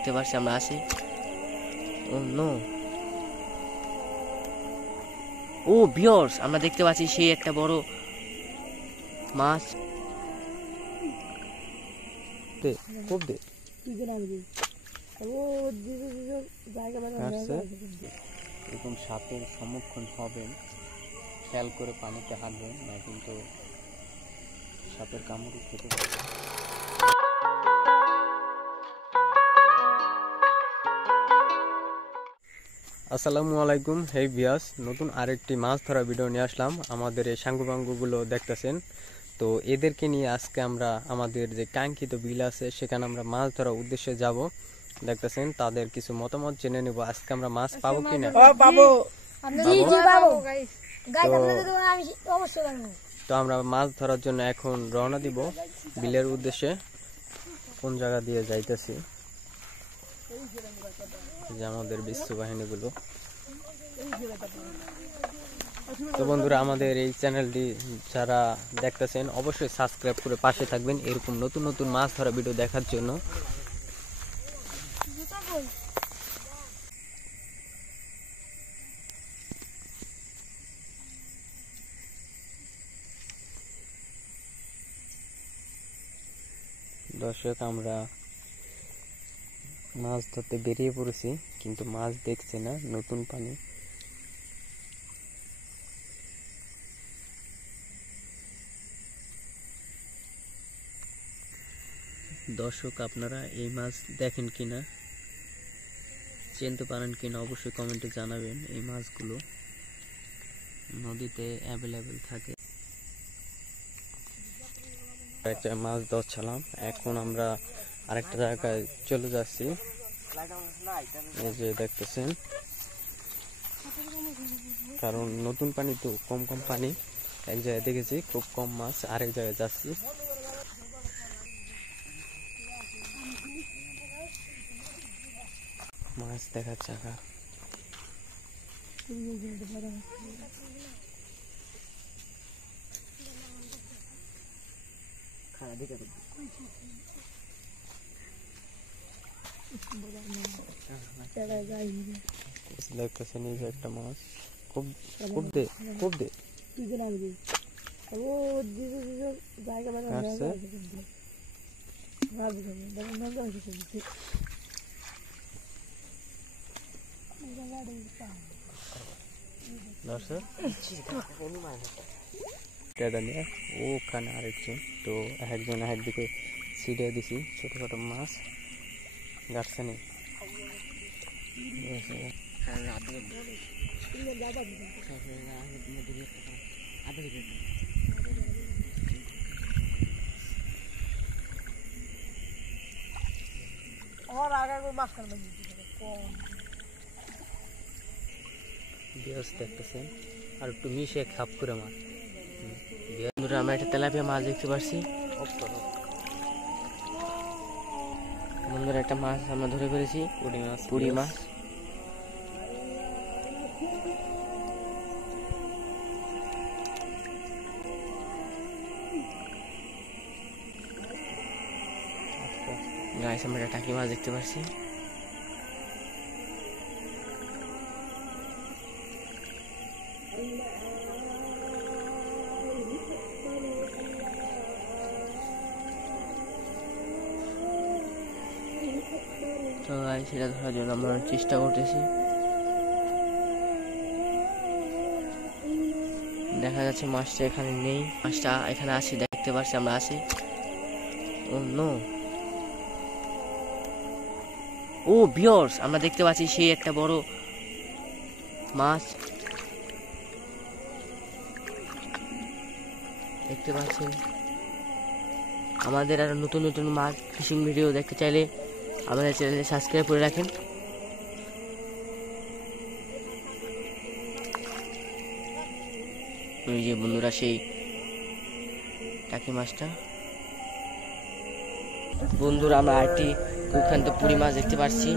দেখতে পাচ্ছি আমরা আছি। ও নো, ও ভিউয়ার্স, আমরা দেখতে পাচ্ছি সেই একটা বড় মাছ। এরকম সাপের সম্মুখীন হবেন, খেয়াল করে পানিতে হাঁটবেন না, কিন্তু সাপের কামড় খেতে পারে। আসসালামু আলাইকুম, হে ভিউয়ার্স, নতুন আরেকটি মাছ ধরা ভিডিও নিয়ে আসলাম। আমাদের এই সাঙ্গুপাঙ্গুগুলো দেখতেছেন, তো এদেরকে নিয়ে আজকে আমরা আমাদের যে কাঙ্ক্ষিত বিল আছে সেখানে আমরা মাছ ধরার উদ্দেশ্যে যাব। দেখতেছেন, তাদের কিছু মতামত জেনে নেব আজকে আমরা মাছ পাবো কিনা। তো আমরা মাছ ধরার জন্য এখন রওনা দিব বিলের উদ্দেশ্যে। কোন জায়গা দিয়ে যাইতেছি, যে আমাদের বিশ্ব বাহিনীগুলো। তো বন্ধুরা, আমাদের এই চ্যানেলটি যারা দেখতেছেন অবশ্যই সাবস্ক্রাইব করে পাশে থাকবেন এরকম নতুন নতুন মাছ ধরা ভিডিও দেখার জন্য। দর্শক, আমরা মাছ ধরতে বেরিয়ে পড়েছি, কিন্তু মাছ দেখছি না, নতুন পানি। দর্শক, আপনারা এই মাছ দেখেন কিনা, চিনতে পারেন কিনা অবশ্যই কমেন্টে জানাবেন। এই মাছগুলো নদীতে অ্যাভেলেবেল থাকে। একটা মাছ ধরছিলাম, এখন আমরা আরেকটা জায়গায় চলে যাচ্ছি। এই যে দেখতেছেন, কারণ নতুন পানি তো, কম কম পানি। এক জায়গায় দেখেছি খুব কম মাছ, আরেক জায়গায় যাচ্ছি। মাছ দেখার জায়গা। দেখতেছেন, এই যে একটা মাছ, খুব খুব দে খুব দে ওখানে আরেকজন, তো একজন একদিকে ছিটিয়ে দিছি ছোটখাটো মাছ গাছছে নেই। দেখতেছেন, আর একটু মিশে খাপ করে মাছ। আমরা একটা তেলাপিয়া মাছ দেখতে পাচ্ছি। বন্ধুরা, একটা মাছ আমরা ধরে ফেলেছি, পুঁটি মাছ। গাইস, আমরা একটা টাকি মাছ দেখতে পাচ্ছি। তো গাইস, সেটা ধরার জন্য আমরা চেষ্টা করতেছি। দেখা যাচ্ছে মাছটা এখানে নেই, মাছটা এখানে আছে, দেখতে পাচ্ছি আমরা আছি। ও নো, ও ভিউয়ার্স, আমরা দেখতে পাচ্ছি সেই একটা বড় মাছ। দেখতে পাচ্ছেন, আমাদের আরো নতুন নতুন মাছ ফিশিং ভিডিও দেখতে চাইলে আমাদের চ্যানেলে সাবস্ক্রাইব করে রাখেন। ওই যে বন্ধুরা, সেই টাকি মাছটা। বন্ধুরা, আমরা আরেকটি কুখ্যান্ত পুঁটি মাছ দেখতে পাচ্ছি।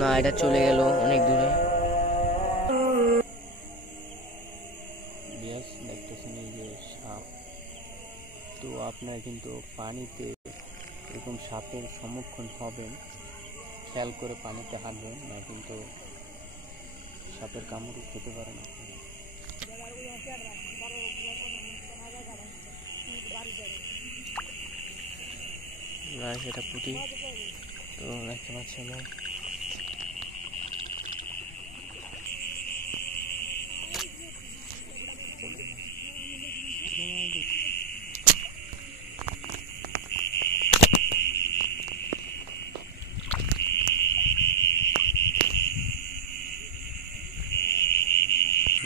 না, এটা চলে গেল অনেক দূরে। দেখতেছেন এই যে সাপ, তো আপনারা কিন্তু পানিতে এরকম সাপের সম্মুখীন হবেন, খেয়াল করে পানিতে হাঁটবেন না, কিন্তু সাপের কামড় খেতে পারেন আপনারা। সেটা পুঁটি তো দেখতে পাচ্ছি আমরা।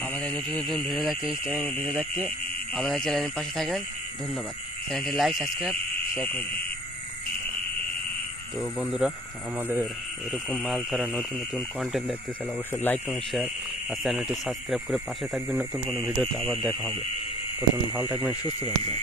আমাদের নতুন নতুন ভিডিও দেখতে আমাদের চ্যানেলের পাশে থাকবেন। ধন্যবাদ। চ্যানেলটি লাইক, সাবস্ক্রাইব, শেয়ার করবেন। তো বন্ধুরা, আমাদের এরকম মাছ ধরা নতুন নতুন কন্টেন্ট দেখতে চাইলে অবশ্যই লাইক, কমেন্ট, শেয়ার আর চ্যানেলটি সাবস্ক্রাইব করে পাশে থাকবেন। নতুন কোনো ভিডিওতে আবার দেখা হবে। তখন ভালো থাকবেন, সুস্থ থাকবেন।